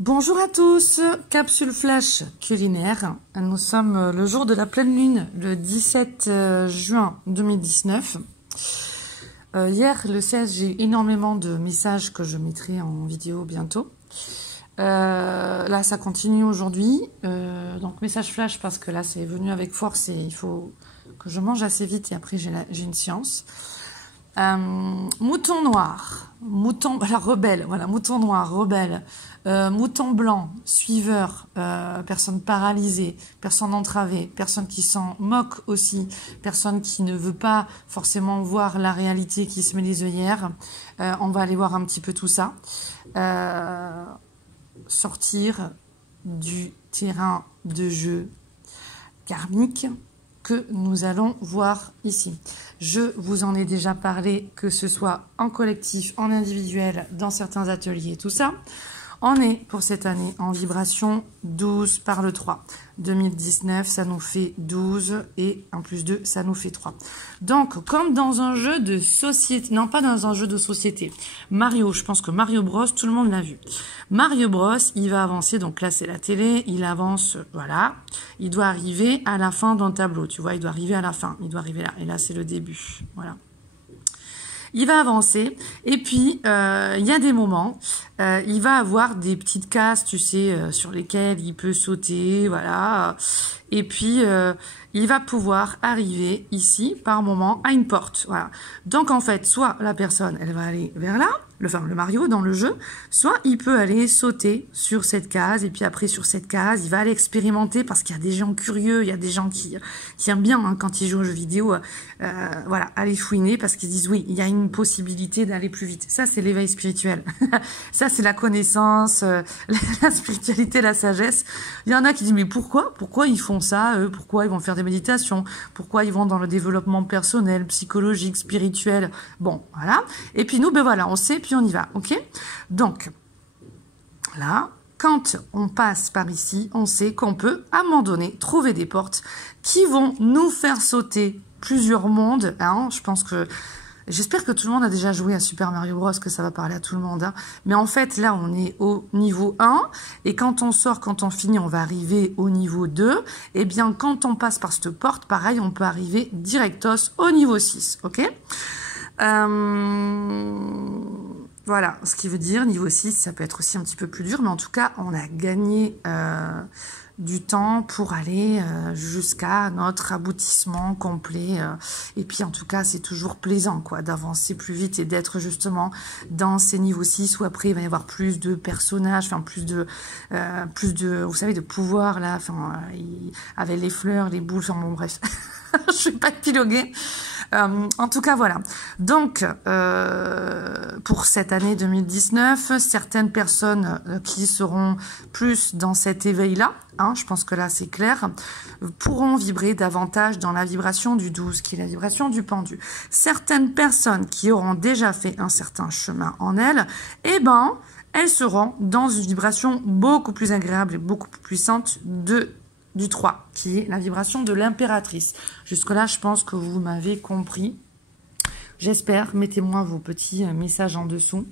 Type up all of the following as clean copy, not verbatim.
Bonjour à tous, capsule flash culinaire. Nous sommes le jour de la pleine lune, le 17 juin 2019. Hier, le 16, j'ai eu énormément de messages que je mettrai en vidéo bientôt. Là, ça continue aujourd'hui. Donc, message flash parce que là, c'est venu avec force et il faut que je mange assez vite et après, j'ai une séance. Mouton noir, rebelle, voilà, mouton noir, rebelle, mouton blanc, suiveur, personne paralysée, personne entravée, personne qui s'en moque aussi, personne qui ne veut pas forcément voir la réalité, qui se met les œillères. On va aller voir un petit peu tout ça. Sortir du terrain de jeu karmique que nous allons voir ici. Je vous en ai déjà parlé, que ce soit en collectif, en individuel, dans certains ateliers, tout ça. On est pour cette année en vibration 12 par le 3. 2019, ça nous fait 12 et en plus 2, ça nous fait 3. Donc, comme dans un jeu de société, non pas dans un jeu de société, Mario, je pense que Mario Bros, tout le monde l'a vu. Mario Bros, il va avancer, donc là c'est la télé, il avance, voilà, il doit arriver à la fin d'un tableau, tu vois, il doit arriver à la fin, il doit arriver là, et là c'est le début, voilà. Il va avancer et puis il y a des moments, il va avoir des petites cases, tu sais, sur lesquelles il peut sauter, voilà. Et puis il va pouvoir arriver ici par moment à une porte, voilà. Donc en fait, soit la personne, elle va aller vers là, le Mario dans le jeu, soit il peut aller sauter sur cette case et puis après sur cette case, il va aller expérimenter parce qu'il y a des gens curieux, il y a des gens qui aiment bien hein, quand ils jouent aux jeux vidéo, voilà, aller fouiner parce qu'ils disent oui, il y a une possibilité d'aller plus vite. Ça, c'est l'éveil spirituel. Ça, c'est la connaissance, la spiritualité, la sagesse. Il y en a qui disent mais pourquoi ils font ça, eux, pourquoi ils vont faire des méditations, pourquoi ils vont dans le développement personnel, psychologique, spirituel. Bon, voilà. Et puis nous, ben voilà, on sait, puis on y va, ok? Donc, là, quand on passe par ici, on sait qu'on peut, à un moment donné, trouver des portes qui vont nous faire sauter plusieurs mondes. Hein. Je pense que, j'espère que tout le monde a déjà joué à Super Mario Bros, que ça va parler à tout le monde. Hein. Mais en fait, là, on est au niveau 1. Et quand on sort, quand on finit, on va arriver au niveau 2. Et bien, quand on passe par cette porte, pareil, on peut arriver directos au niveau 6, ok? Voilà, ce qui veut dire, niveau 6, ça peut être aussi un petit peu plus dur, mais en tout cas, on a gagné du temps pour aller jusqu'à notre aboutissement complet. Et puis, en tout cas, c'est toujours plaisant quoi, d'avancer plus vite et d'être justement dans ces niveaux 6 où après, il va y avoir plus de personnages, enfin, plus de, vous savez, de pouvoir, là, enfin, avec les fleurs, les boules, enfin, bon, bref. Je vais pas épiloguer. En tout cas, voilà. Donc, pour cette année 2019, certaines personnes qui seront plus dans cet éveil-là, hein, je pense que là c'est clair, pourront vibrer davantage dans la vibration du 12, qui est la vibration du pendu. Certaines personnes qui auront déjà fait un certain chemin en elles, eh ben, elles seront dans une vibration beaucoup plus agréable et beaucoup plus puissante du 3, qui est la vibration de l'impératrice. Jusque-là, je pense que vous m'avez compris. J'espère. Mettez-moi vos petits messages en dessous.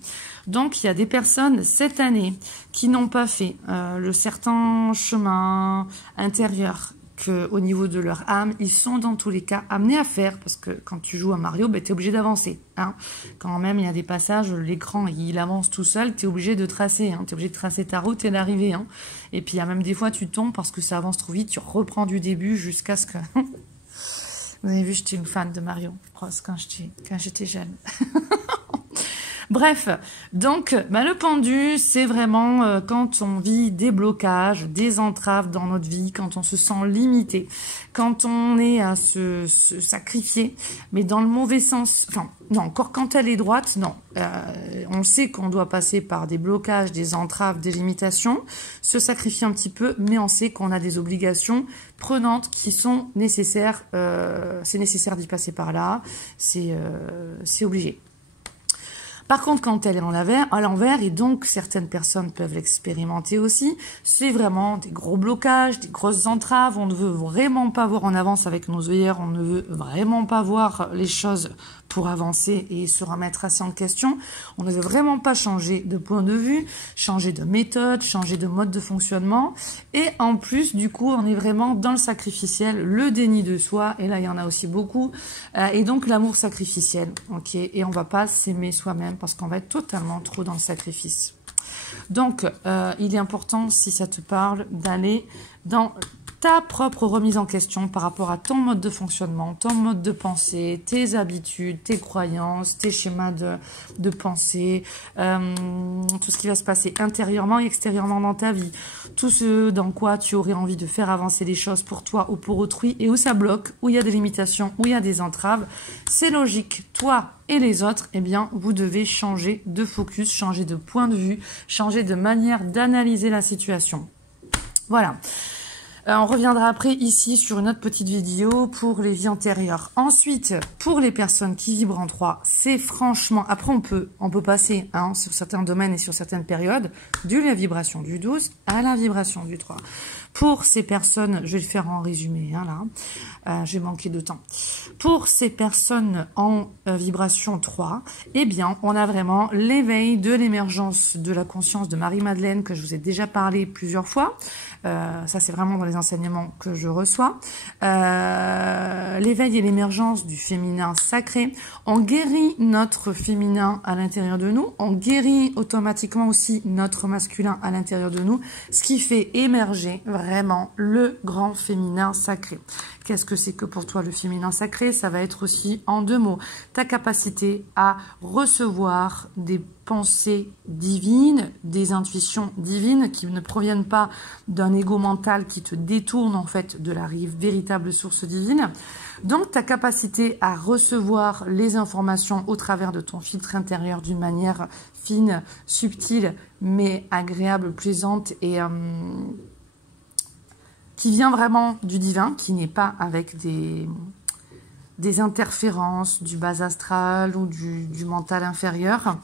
Donc, il y a des personnes, cette année, qui n'ont pas fait le certain chemin intérieur qu'au niveau de leur âme, ils sont dans tous les cas amenés à faire, parce que quand tu joues à Mario, ben, tu es obligé d'avancer. Hein. Quand même, il y a des passages, l'écran, il avance tout seul, tu es obligé de tracer. Hein. Tu es obligé de tracer ta route et d'arriver. Hein. Et puis, il y a même des fois, tu tombes parce que ça avance trop vite, tu reprends du début jusqu'à ce que... Vous avez vu, j'étais une fan de Mario Bros quand j'étais jeune. Bref, donc le pendu, c'est vraiment quand on vit des blocages, des entraves dans notre vie, quand on se sent limité, quand on est à se sacrifier, mais dans le mauvais sens. Enfin, non, encore quand elle est droite, non. On sait qu'on doit passer par des blocages, des entraves, des limitations, se sacrifier un petit peu, mais on sait qu'on a des obligations prenantes qui sont nécessaires. C'est nécessaire d'y passer par là, c'est obligé. Par contre, quand elle est à l'envers, et donc certaines personnes peuvent l'expérimenter aussi, c'est vraiment des gros blocages, des grosses entraves. On ne veut vraiment pas voir en avance avec nos œillères, on ne veut vraiment pas voir les choses pour avancer et se remettre assez en question. On ne veut vraiment pas changer de point de vue, changer de méthode, changer de mode de fonctionnement. Et en plus, du coup, on est vraiment dans le sacrificiel, le déni de soi. Et là, il y en a aussi beaucoup. Et donc, l'amour sacrificiel. Ok. Et on va pas s'aimer soi-même parce qu'on va être totalement trop dans le sacrifice. Donc, il est important, si ça te parle, d'aller dans ta propre remise en question par rapport à ton mode de fonctionnement, ton mode de pensée, tes habitudes, tes croyances, tes schémas de pensée, tout ce qui va se passer intérieurement et extérieurement dans ta vie, tout ce dans quoi tu aurais envie de faire avancer les choses pour toi ou pour autrui et où ça bloque, où il y a des limitations, où il y a des entraves. C'est logique, toi et les autres, eh bien, vous devez changer de focus, changer de point de vue, changer de manière d'analyser la situation. Voilà. On reviendra après ici sur une autre petite vidéo pour les vies antérieures. Ensuite, pour les personnes qui vibrent en 3, c'est franchement... Après, on peut passer sur certains domaines et sur certaines périodes de la vibration du 12 à la vibration du 3. Pour ces personnes, je vais le faire en résumé, là, j'ai manqué de temps. Pour ces personnes en vibration 3, eh bien, on a vraiment l'éveil de l'émergence de la conscience de Marie-Madeleine que je vous ai déjà parlé plusieurs fois. Ça, c'est vraiment dans les enseignements que je reçois. L'éveil et l'émergence du féminin sacré. On guérit notre féminin à l'intérieur de nous. On guérit automatiquement aussi notre masculin à l'intérieur de nous, ce qui fait émerger vraiment le grand féminin sacré. Qu'est-ce que c'est que pour toi le féminin sacré? Ça va être aussi en 2 mots. Ta capacité à recevoir des pensées divines, des intuitions divines qui ne proviennent pas d'un ego mental qui te détourne en fait de la véritable source divine. Donc ta capacité à recevoir les informations au travers de ton filtre intérieur d'une manière fine, subtile, mais agréable, plaisante et qui vient vraiment du divin, qui n'est pas avec des interférences du bas astral ou du mental inférieur.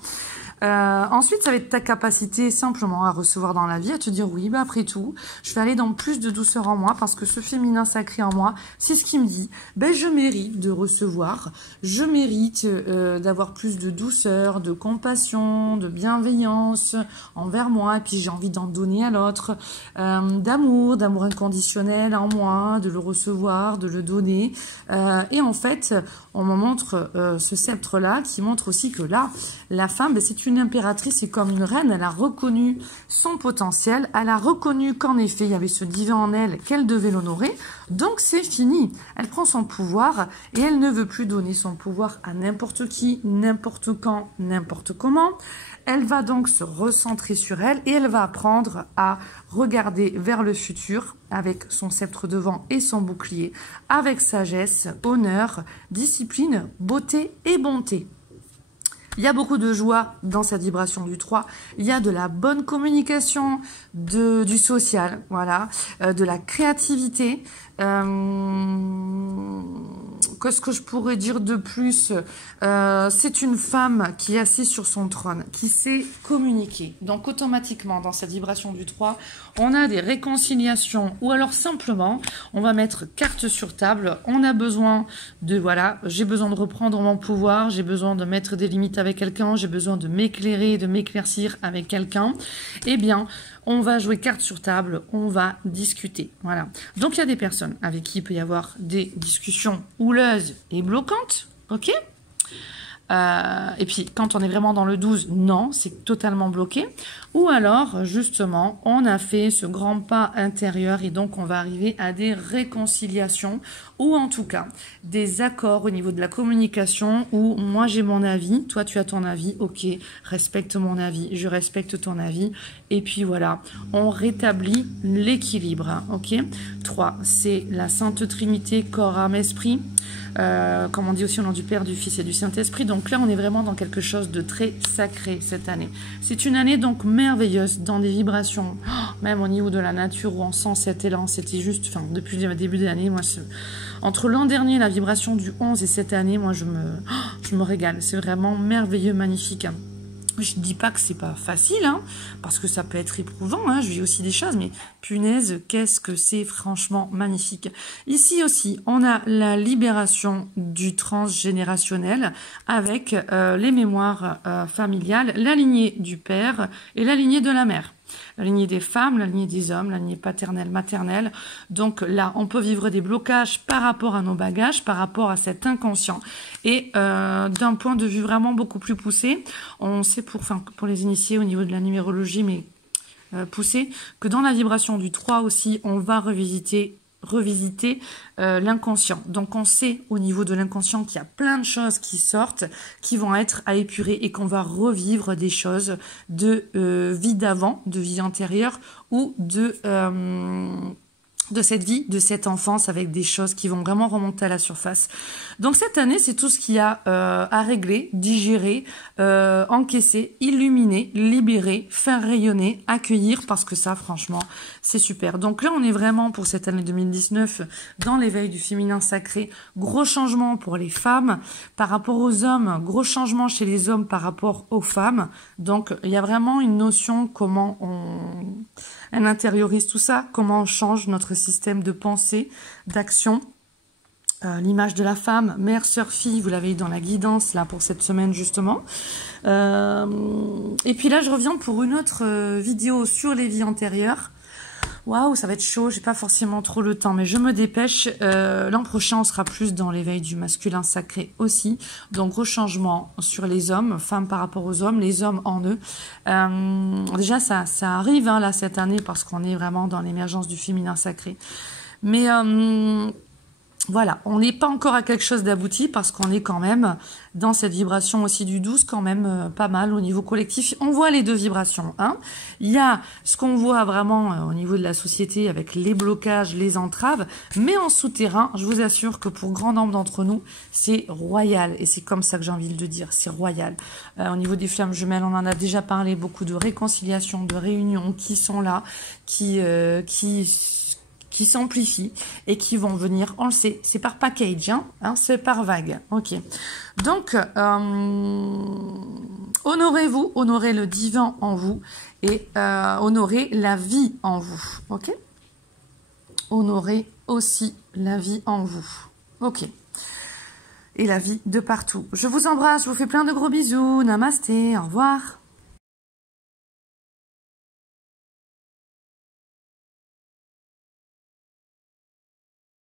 Ensuite, ça va être ta capacité simplement à recevoir dans la vie, à te dire oui, bah après tout, je vais aller dans plus de douceur en moi parce que ce féminin sacré en moi, c'est ce qui me dit, ben je mérite de recevoir, je mérite d'avoir plus de douceur, de compassion, de bienveillance envers moi, et puis j'ai envie d'en donner à l'autre, d'amour inconditionnel en moi, de le recevoir, de le donner. Et en fait, on me montre ce sceptre-là qui montre aussi que là, la femme, ben, c'est une impératrice, c'est comme une reine, elle a reconnu son potentiel, elle a reconnu qu'en effet, il y avait ce divin en elle, qu'elle devait l'honorer, donc c'est fini. Elle prend son pouvoir et elle ne veut plus donner son pouvoir à n'importe qui, n'importe quand, n'importe comment. Elle va donc se recentrer sur elle et elle va apprendre à regarder vers le futur avec son sceptre devant et son bouclier, avec sagesse, honneur, discipline, beauté et bonté. Il y a beaucoup de joie dans cette vibration du 3. Il y a de la bonne communication, du social, voilà, de la créativité. Qu'est-ce que je pourrais dire de plus? C'est une femme qui est assise sur son trône, qui sait communiquer. Donc automatiquement, dans cette vibration du 3, on a des réconciliations ou alors simplement, on va mettre carte sur table. On a besoin de, voilà, j'ai besoin de reprendre mon pouvoir, j'ai besoin de mettre des limites avec quelqu'un, j'ai besoin de m'éclairer, de m'éclaircir avec quelqu'un. Eh bien, on va jouer carte sur table, on va discuter. Voilà. Donc, il y a des personnes avec qui il peut y avoir des discussions houleuses et bloquantes. OK ? Et puis, quand on est vraiment dans le 12, non, c'est totalement bloqué. Ou alors, justement, on a fait ce grand pas intérieur et donc on va arriver à des réconciliations ou en tout cas des accords au niveau de la communication où moi j'ai mon avis, toi tu as ton avis, ok, respecte mon avis, je respecte ton avis et puis voilà, on rétablit l'équilibre, hein, ok. 3, c'est la Sainte Trinité, corps, âme, esprit. Comme on dit aussi au nom du Père, du Fils et du Saint-Esprit. Donc là, on est vraiment dans quelque chose de très sacré cette année. C'est une année donc merveilleuse dans des vibrations, même au niveau de la nature où on sent cet élan. C'était juste, enfin, depuis le début de l'année, moi, entre l'an dernier, la vibration du 11 et cette année, moi, je me régale. C'est vraiment merveilleux, magnifique. Hein. Je dis pas que c'est pas facile, hein, parce que ça peut être éprouvant, hein, je vis aussi des choses, mais punaise, qu'est-ce que c'est franchement magnifique. Ici aussi, on a la libération du transgénérationnel avec les mémoires familiales, la lignée du père et la lignée de la mère. La lignée des femmes, la lignée des hommes, la lignée paternelle, maternelle. Donc là, on peut vivre des blocages par rapport à nos bagages, par rapport à cet inconscient. Et d'un point de vue vraiment beaucoup plus poussé, on sait pour les initiés au niveau de la numérologie, mais poussé, que dans la vibration du 3 aussi, on va revisiter l'inconscient. Donc on sait au niveau de l'inconscient qu'il y a plein de choses qui sortent, qui vont être à épurer et qu'on va revivre des choses de vie d'avant, de vie antérieure ou de cette vie, de cette enfance avec des choses qui vont vraiment remonter à la surface. Donc cette année, c'est tout ce qu'il y a à régler, digérer, encaisser, illuminer, libérer, faire rayonner, accueillir, parce que ça, franchement, c'est super. Donc là, on est vraiment pour cette année 2019 dans l'éveil du féminin sacré. Gros changement pour les femmes par rapport aux hommes, gros changement chez les hommes par rapport aux femmes. Donc il y a vraiment une notion comment on intériorise tout ça, comment on change notre système de pensée, d'action. L'image de la femme, mère, sœur, fille, vous l'avez eu dans la guidance là pour cette semaine justement. Et puis là, je reviens pour une autre vidéo sur les vies antérieures. Waouh, ça va être chaud, j'ai pas forcément trop le temps, mais je me dépêche. L'an prochain, on sera plus dans l'éveil du masculin sacré aussi. Donc, gros changement sur les hommes, femmes par rapport aux hommes, les hommes en eux. Déjà, ça arrive hein, là cette année parce qu'on est vraiment dans l'émergence du féminin sacré. Mais voilà, on n'est pas encore à quelque chose d'abouti parce qu'on est quand même dans cette vibration aussi du 12 quand même pas mal au niveau collectif. On voit les deux vibrations. Hein. Il y a ce qu'on voit vraiment au niveau de la société avec les blocages, les entraves, mais en souterrain, je vous assure que pour grand nombre d'entre nous, c'est royal. Et c'est comme ça que j'ai envie de le dire, c'est royal. Au niveau des flammes jumelles, on en a déjà parlé, beaucoup de réconciliation, de réunions qui sont là, qui s'amplifient et qui vont venir, on le sait, c'est par package, hein, c'est par vague. Ok. Donc, honorez-vous, honorez le divin en vous et honorez la vie en vous. Ok. Honorez aussi la vie en vous. Ok. Et la vie de partout. Je vous embrasse, je vous fais plein de gros bisous. Namasté, au revoir.